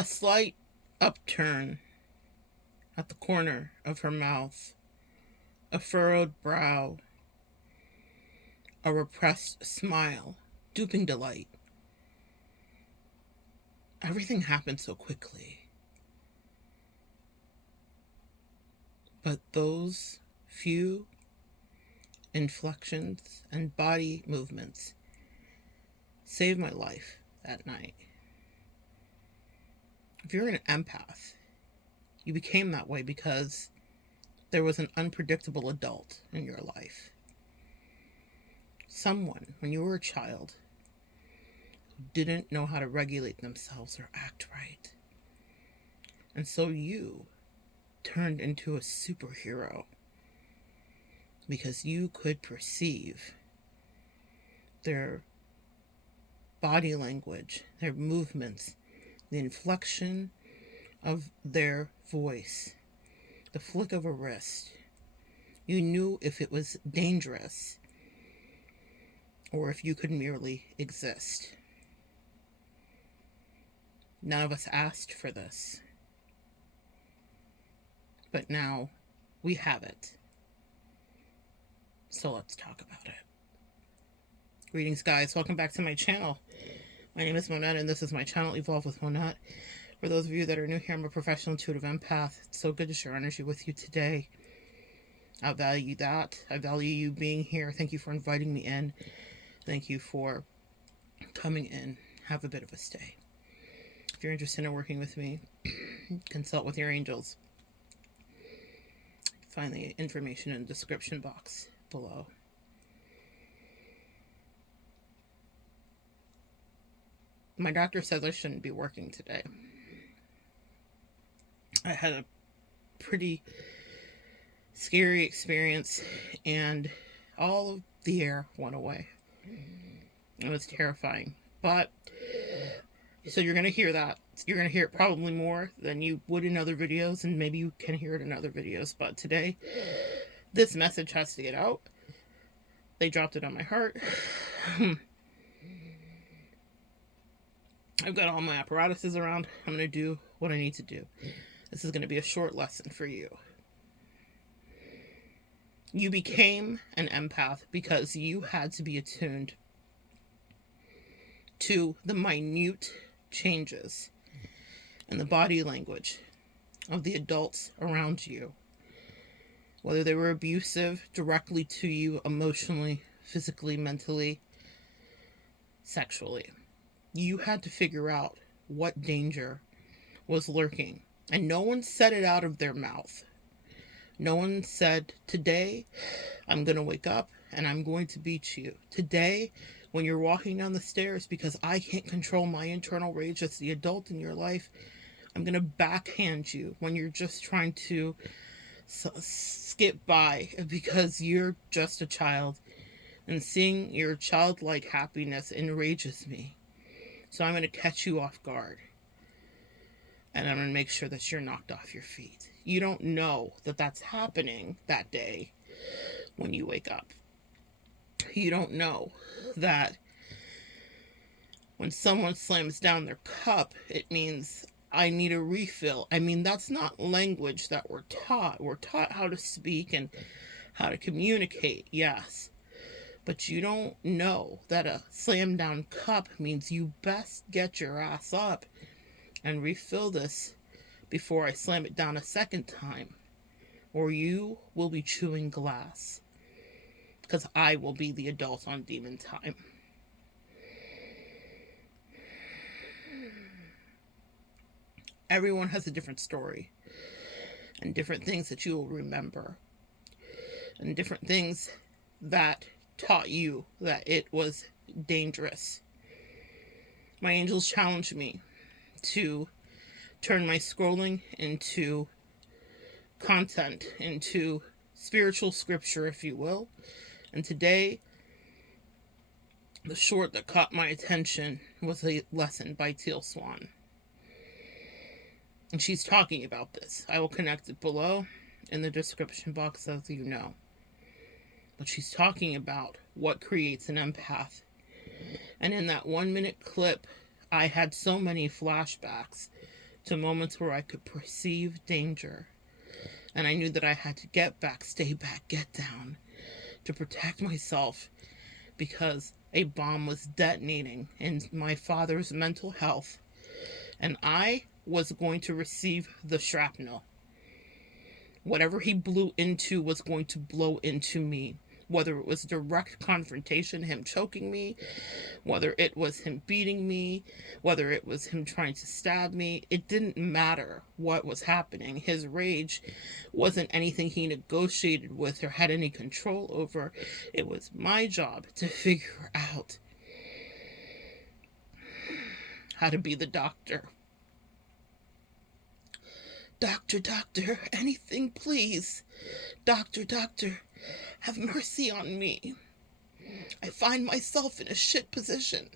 A slight upturn at the corner of her mouth, a furrowed brow, a repressed smile, duping delight. Everything happened so quickly. But those few inflections and body movements saved my life that night. If you're an empath, you became that way because there was an unpredictable adult in your life. Someone, when you were a child, who didn't know how to regulate themselves or act right. And so you turned into a superhero because you could perceive their body language, their movements, the inflection of their voice, the flick of a wrist. You knew if it was dangerous or if you could merely exist. None of us asked for this, but now we have it. So let's talk about it. Greetings, guys. Welcome back to my channel. My name is Monette, and this is my channel, Evolve with Monette. For those of you that are new here, I'm a professional intuitive empath. It's so good to share energy with you today. I value that. I value you being here. Thank you for inviting me in. Thank you for coming in. Have a bit of a stay. If you're interested in working with me, consult with your angels. Find the information in the description box below. My doctor says I shouldn't be working today. I had a pretty scary experience and all of the air went away. It was terrifying. But, so you're going to hear that. You're going to hear it probably more than you would in other videos, and maybe you can hear it in other videos. But today, this message has to get out. They dropped it on my heart. I've got all my apparatuses around. I'm going to do what I need to do. This is going to be a short lesson for you. You became an empath because you had to be attuned to the minute changes in the body language of the adults around you. Whether they were abusive directly to you emotionally, physically, mentally, sexually. You had to figure out what danger was lurking. And no one said it out of their mouth. No one said, today I'm going to wake up and I'm going to beat you. Today, when you're walking down the stairs, because I can't control my internal rage as the adult in your life, I'm going to backhand you when you're just trying to skip by because you're just a child. And seeing your childlike happiness enrages me. So I'm going to catch you off guard. And I'm going to make sure that you're knocked off your feet. You don't know that that's happening that day when you wake up. You don't know that when someone slams down their cup, it means I need a refill. I mean, that's not language that we're taught. We're taught how to speak and how to communicate, yes. But you don't know that a slam down cup means you best get your ass up and refill this before I slam it down a second time. Or you will be chewing glass. Because I will be the adult on demon time. Everyone has a different story. And different things that you will remember. And different things that taught you that it was dangerous. My angels challenged me to turn my scrolling into content, into spiritual scripture, if you will. And today, the short that caught my attention was a lesson by Teal Swan. And she's talking about this. I will connect it below in the description box, as you know. But she's talking about what creates an empath. And in that 1-minute clip, I had so many flashbacks to moments where I could perceive danger. And I knew that I had to get back, stay back, get down to protect myself, because a bomb was detonating in my father's mental health, and I was going to receive the shrapnel. Whatever he blew into was going to blow into me. Whether it was direct confrontation, him choking me, whether it was him beating me, whether it was him trying to stab me, it didn't matter what was happening. His rage wasn't anything he negotiated with or had any control over. It was my job to figure out how to be the doctor. Doctor, doctor, anything please. Doctor, doctor, have mercy on me. I find myself in a shit position.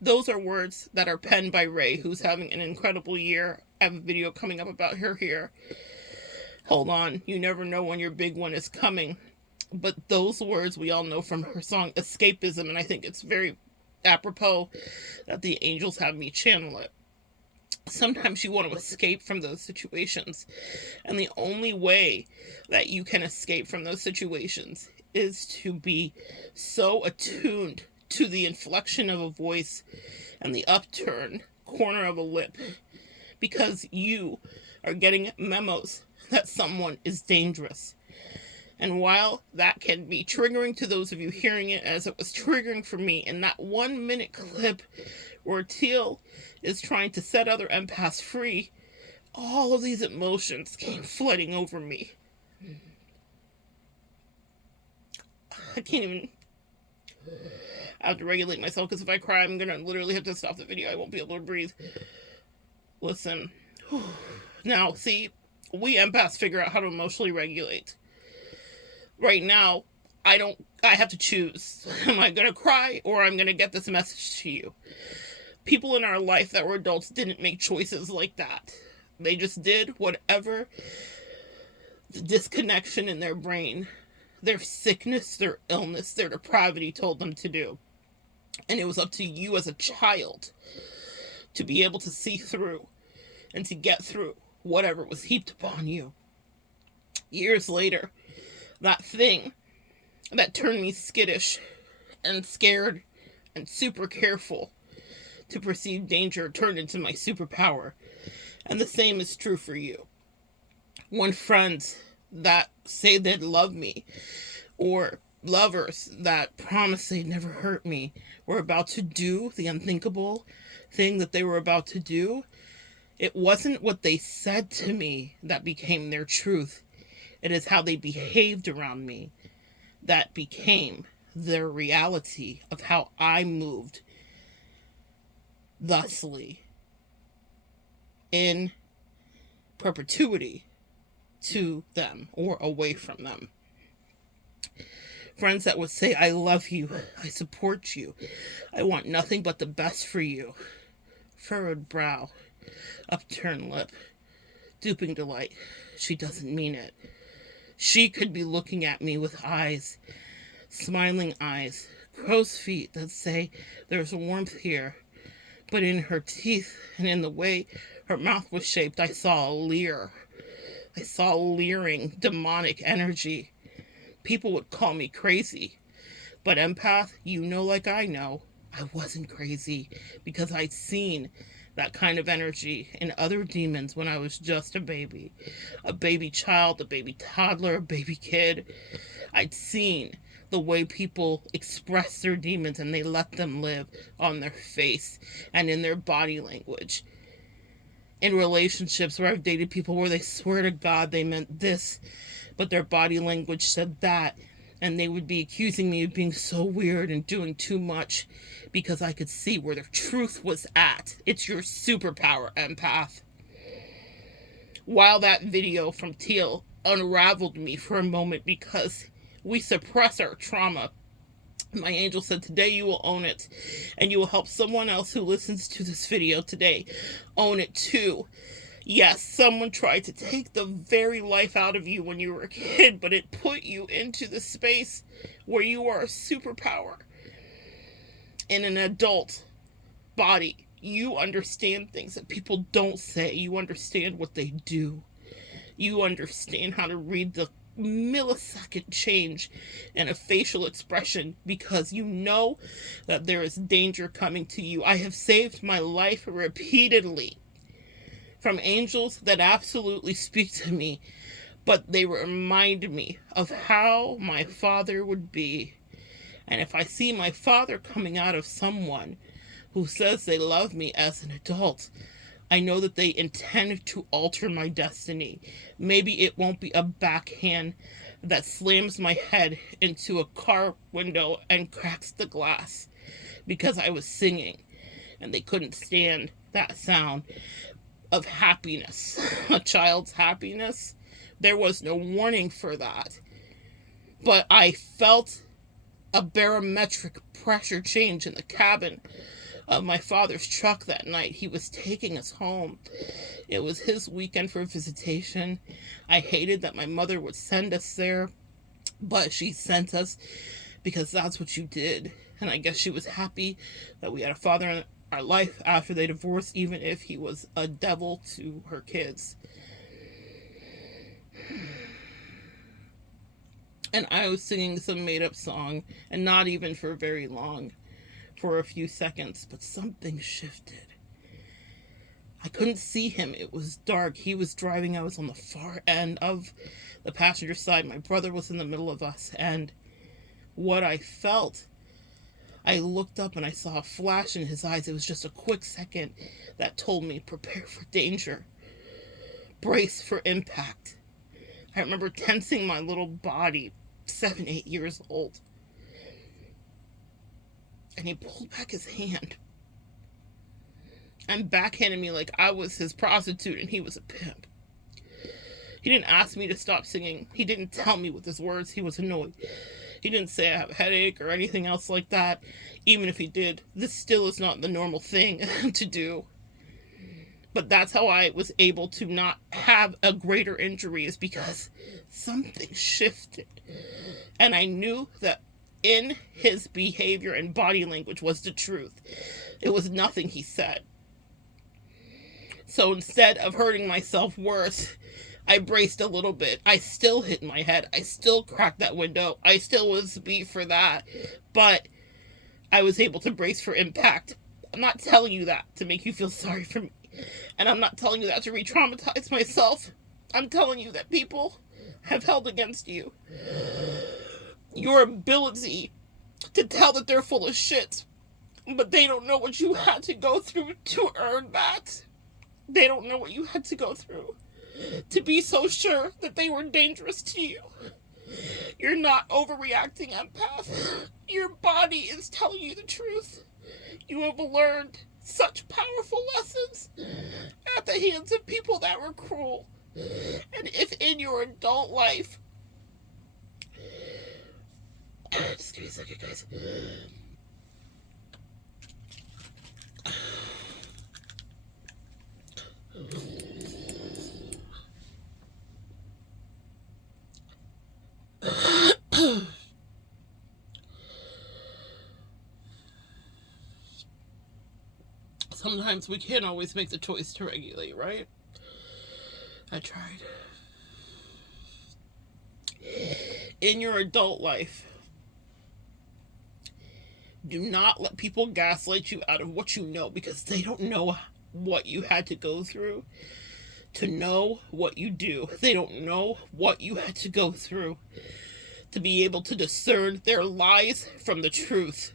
Those are words that are penned by Ray, who's having an incredible year. I have a video coming up about her here. Hold on, you never know when your big one is coming. But those words we all know from her song Escapism, and I think it's very apropos that the angels have me channel it. Sometimes you want to escape from those situations, and the only way that you can escape from those situations is to be so attuned to the inflection of a voice and the upturn corner of a lip, because you are getting memos that someone is dangerous. And while that can be triggering to those of you hearing it, as it was triggering for me in that 1 minute clip where Teal is trying to set other empaths free, all of these emotions came flooding over me. I can't even... I have to regulate myself, because if I cry, I'm going to literally have to stop the video. I won't be able to breathe. Listen. Now, see, we empaths figure out how to emotionally regulate. Right now, I have to choose. Am I going to cry, or I'm going to get this message to you? People in our life that were adults didn't make choices like that. They just did whatever the disconnection in their brain, their sickness, their illness, their depravity told them to do. And it was up to you as a child to be able to see through and to get through whatever was heaped upon you. Years later, that thing that turned me skittish and scared and super careful to perceive danger turned into my superpower. And the same is true for you. When friends that say they'd love me, or lovers that promise they'd never hurt me, were about to do the unthinkable thing that they were about to do, it wasn't what they said to me that became their truth. It is how they behaved around me that became their reality of how I moved thusly in perpetuity to them or away from them. Friends that would say, I love you, I support you, I want nothing but the best for you. Furrowed brow, upturned lip, duping delight. She doesn't mean it. She could be looking at me with eyes, smiling eyes, crow's feet that say there's warmth here. But in her teeth and in the way her mouth was shaped, I saw a leer. I saw leering, demonic energy. People would call me crazy. But empath, you know like I know, I wasn't crazy, because I'd seen that kind of energy in other demons when I was just a baby child, a baby toddler, a baby kid. I'd seen the way people express their demons, and they let them live on their face and in their body language. In relationships where I've dated people where they swear to God they meant this, but their body language said that, and they would be accusing me of being so weird and doing too much, because I could see where their truth was at. It's your superpower, empath. While that video from Teal unraveled me for a moment, because we suppress our trauma, my angel said, today you will own it, and you will help someone else who listens to this video today own it too. Yes, someone tried to take the very life out of you when you were a kid, but it put you into the space where you are a superpower in an adult body You understand things that people don't say. You understand what they do. You understand how to read the millisecond change in a facial expression because you know that there is danger coming to you. I have saved my life repeatedly from angels that absolutely speak to me, but they remind me of how my father would be. And if I see my father coming out of someone who says they love me as an adult, I know that they intend to alter my destiny. Maybe it won't be a backhand that slams my head into a car window and cracks the glass because I was singing and they couldn't stand that sound of happiness, a child's happiness. There was no warning for that. But I felt a barometric pressure change in the cabin of my father's truck that night. He was taking us home. It was his weekend for visitation. I hated that my mother would send us there, but she sent us because that's what you did. And I guess she was happy that we had a father in our life after they divorced, even if he was a devil to her kids. And I was singing some made-up song, and not even for very long, for a few seconds, but something shifted. I couldn't see him. It was dark. He was driving. I was on the far end of the passenger side. My brother was in the middle of us, and what I felt, I looked up and I saw a flash in his eyes. It was just a quick second that told me, prepare for danger. Brace for impact. I remember tensing my little body, 7, 8 years old. And he pulled back his hand and backhanded me like I was his prostitute and he was a pimp. He didn't ask me to stop singing. He didn't tell me with his words he was annoyed. He didn't say I have a headache or anything else like that. Even if he did, this still is not the normal thing to do. But that's how I was able to not have a greater injury, is because something shifted. And I knew that in his behavior and body language was the truth. It was nothing he said. So instead of hurting myself worse, I braced a little bit. I still hit my head. I still cracked that window. I still was beat for that. But I was able to brace for impact. I'm not telling you that to make you feel sorry for me. And I'm not telling you that to re-traumatize myself. I'm telling you that people have held against you your ability to tell that they're full of shit. But they don't know what you had to go through to earn that. They don't know what you had to go through to be so sure that they were dangerous to you. You're not overreacting, empath. Your body is telling you the truth. You have learned such powerful lessons at the hands of people that were cruel. And if in your adult life... Just give me a second, guys. Sometimes we can't always make the choice to regulate, right? I tried. In your adult life, do not let people gaslight you out of what you know, because they don't know what you had to go through to know what you do. They don't know what you had to go through to be able to discern their lies from the truth.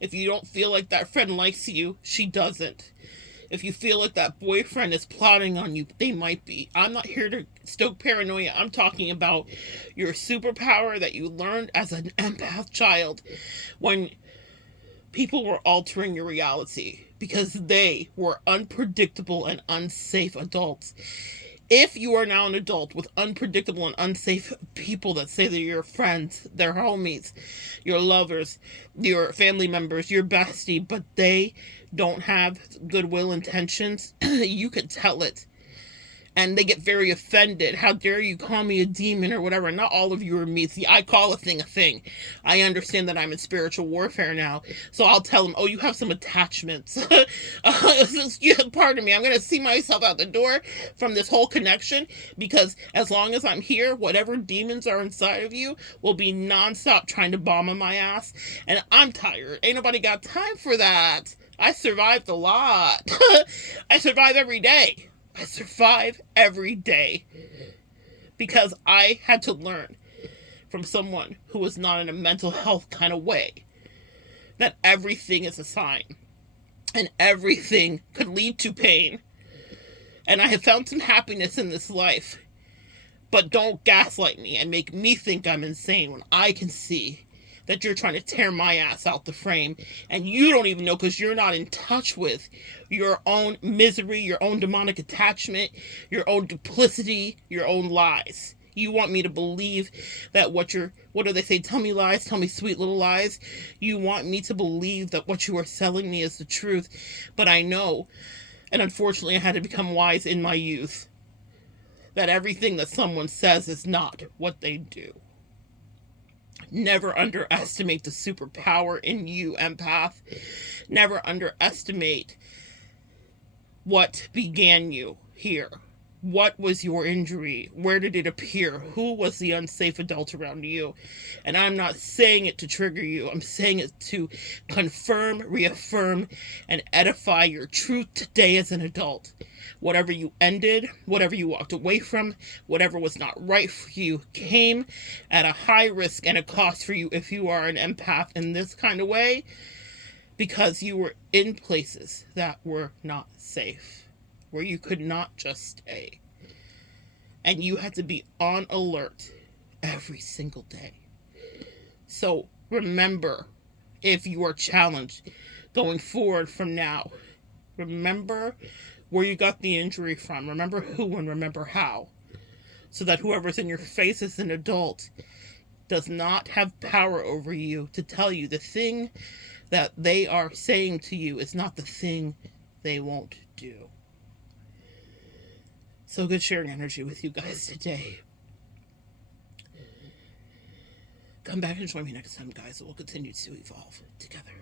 If you don't feel like that friend likes you, she doesn't. If you feel like that boyfriend is plotting on you, they might be. I'm not here to stoke paranoia. I'm talking about your superpower that you learned as an empath child when people were altering your reality because they were unpredictable and unsafe adults. If you are now an adult with unpredictable and unsafe people that say they're your friends, their homies, your lovers, your family members, your bestie, but they don't have goodwill intentions, you could tell it. and they get very offended. How dare you call me a demon or whatever? Not all of you are me. See, I call a thing a thing. I understand that I'm in spiritual warfare now, so I'll tell them, oh, you have some attachments. Pardon me, I'm going to see myself out the door from this whole connection, because as long as I'm here, whatever demons are inside of you will be nonstop trying to bomb on my ass, and I'm tired. Ain't nobody got time for that. I survived a lot. I survive every day. I survive every day because I had to learn from someone who was not in a mental health kind of way that everything is a sign and everything could lead to pain. And I have found some happiness in this life, but don't gaslight me and make me think I'm insane when I can see that you're trying to tear my ass out the frame, and you don't even know because you're not in touch with your own misery, your own demonic attachment, your own duplicity, your own lies. You want me to believe that what do they say? Tell me lies, tell me sweet little lies. You want me to believe that what you are selling me is the truth, but I know, and unfortunately I had to become wise in my youth, that everything that someone says is not what they do. Never underestimate the superpower in you, empath. Never underestimate what began you here. What was your injury? Where did it appear? Who was the unsafe adult around you? And I'm not saying it to trigger you. I'm saying it to confirm, reaffirm, and edify your truth today as an adult. Whatever you ended, whatever you walked away from, whatever was not right for you came at a high risk and a cost for you if you are an empath in this kind of way, because you were in places that were not safe, where you could not just stay. And you had to be on alert every single day. So remember, if you are challenged going forward from now, remember where you got the injury from. Remember who and remember how. So that whoever's in your face as an adult does not have power over you to tell you the thing that they are saying to you is not the thing they won't do. So good sharing energy with you guys today. Come back and join me next time, guys, and we'll continue to evolve together.